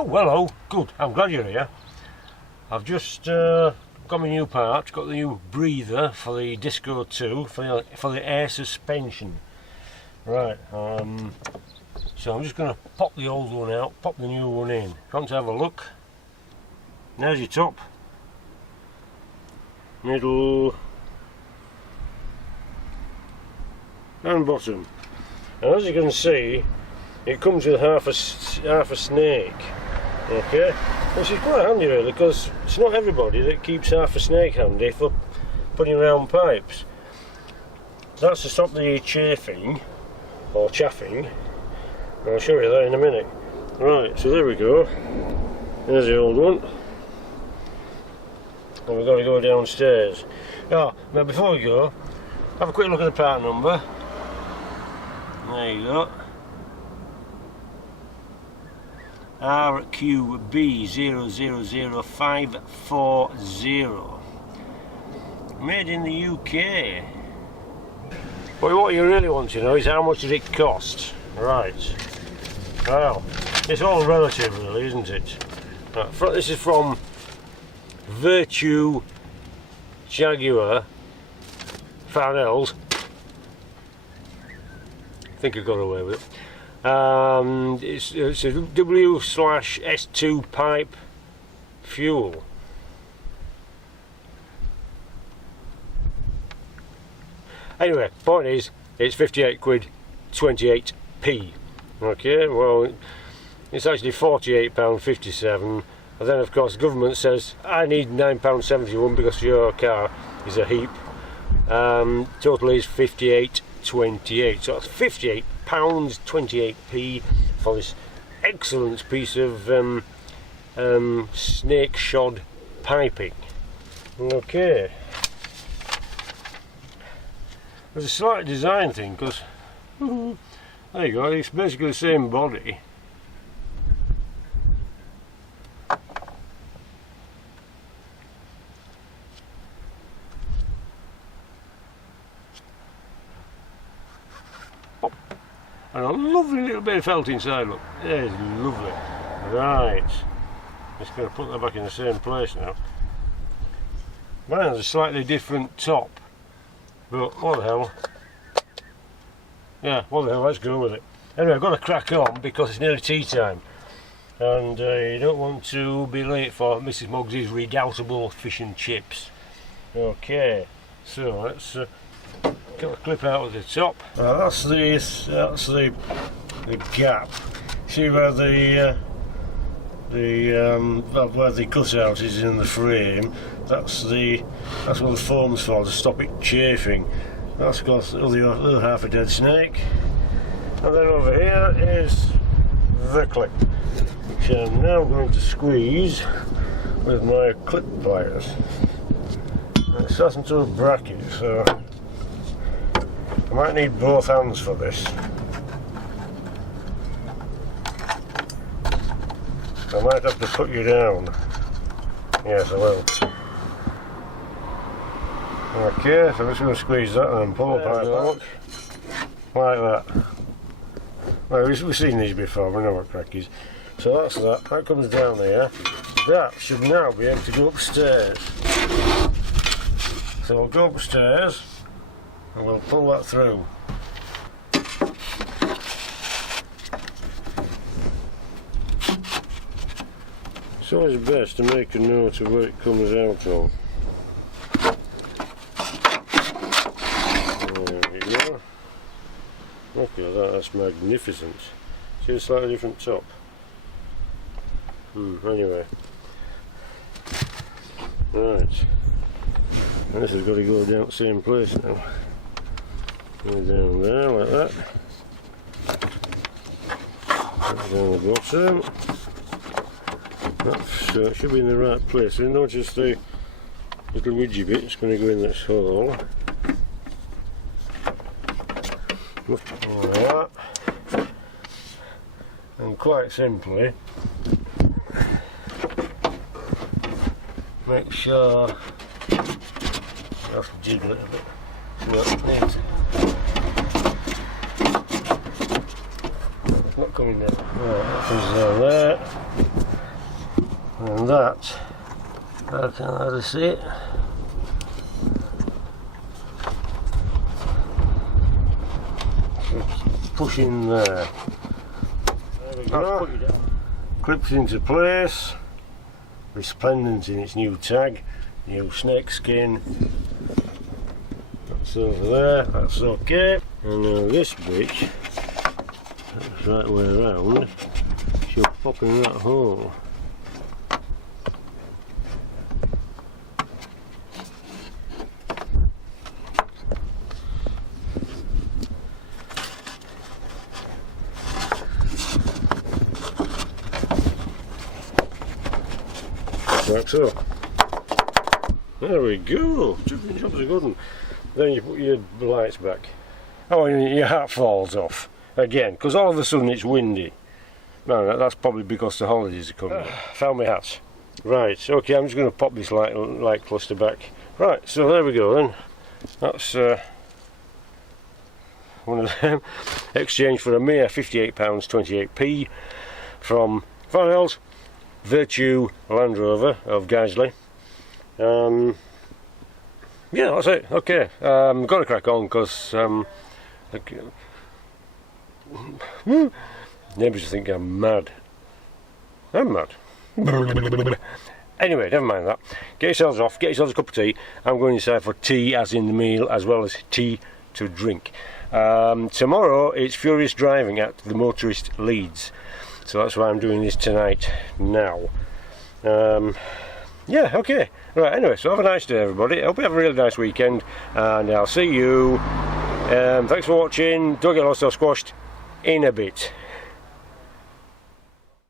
Oh, hello. Good. I'm glad you're here. I've just got my new part. Got the new breather for the Disco 2 for the air suspension. Right. So I'm just going to pop the old one out, pop the new one in. If you want to have a look, there's your top, middle, and bottom. And as you can see, it comes with half a snake. Okay, which is quite handy really, because it's not everybody that keeps half a snake handy for putting around pipes. That's to stop the chafing or chaffing. I'll show you that in a minute. Right, so there we go. There's the old one. And we've got to go downstairs. Oh, now before we go, have a quick look at the part number. There you go. RQB000540. Made in the UK. But what you really want to know is how much does it cost? Right. Well, it's all relative really, isn't it? Right, this is from Virtue Jaguar Farnells. I think I got away with it. It's a W/S2 pipe fuel. Anyway, point is, it's 58 quid 28p. Okay, well, it's actually £48.57, and then of course the government says I need £9.71 because your car is a heap. Total is 58.28, so that's £58.28p for this excellent piece of snake shod piping. Okay, there's a slight design thing, because there you go, it's basically the same body. And a lovely little bit of felt inside, look. There's lovely. Right. Just going to put that back in the same place now. Mine has a slightly different top. But what the hell. Yeah, what the hell, let's go with it. Anyway, I've got to crack on because it's nearly tea time. And you don't want to be late for Mrs. Muggs's redoubtable fish and chips. Okay, so let's get the clip out of the top. That's the gap. See where the where the cutout is in the frame. That's what the foam's for, to stop it chafing. That's got the other half a dead snake. And then over here is the clip, which I'm now going to squeeze with my clip pliers. It's set into a bracket, so I might need both hands for this. I might have to put you down. Yes, I will. Okay, so I'm just going to squeeze that and pull up like that. Well, we've seen these before, we know what crack is. So that's that. That comes down here. That should now be able to go upstairs. So we'll go upstairs and we'll pull that through. It's always best to make a note of where it comes out of. There we go. Look at that, that's magnificent. See a slightly different top. Anyway. Right. And this has got to go down the same place now. Go down there like that. Down the bottom. So it should be in the right place. So notice the little widgy bit is going to go in this hole. Like that. And quite simply, make sure you have to jiggle it a bit. So it's not coming down. Right, that comes down there. And that, I can hardly see it. Just push in there. There we go. Clips into place. Resplendent in its new tag, new snake skin. That's over there, that's okay. And now this bitch, that's right way around, she'll pop in that hole. Like so. There we go. Chipping job's a good one. Then you put your lights back. Oh, and your hat falls off again because all of a sudden it's windy. No, that's probably because the holidays are coming. Found my hats. Right. Okay, I'm just going to pop this light cluster back. Right. So there we go then. That's one of them. Exchange for a mere £58.28p from Farrell's Virtue Land Rover of Guiseley. Yeah, that's it. Okay, got to crack on because neighbours think I'm mad. I'm mad. Anyway, never mind that. Get yourselves off. Get yourselves a cup of tea. I'm going inside for tea, as in the meal, as well as tea to drink. Tomorrow it's furious driving at the Motorist Leeds. So that's why I'm doing this tonight now. Yeah, okay. Right, anyway, so have a nice day, everybody. I hope you have a really nice weekend, and I'll see you. Thanks for watching. Don't get lost or squashed in a bit.